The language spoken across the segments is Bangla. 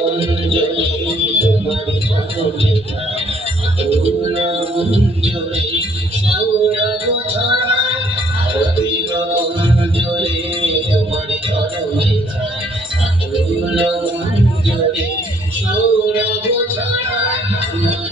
অঞ্জলি তোমার পদমিতা করুণ অঞ্জলি সৌরভ ছড়ায় আরতির অঞ্জলি তোমার চরমিতা করুণ অঞ্জলি সৌরভ ছড়ায়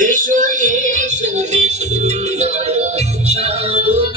এসো এসো এসো সাধু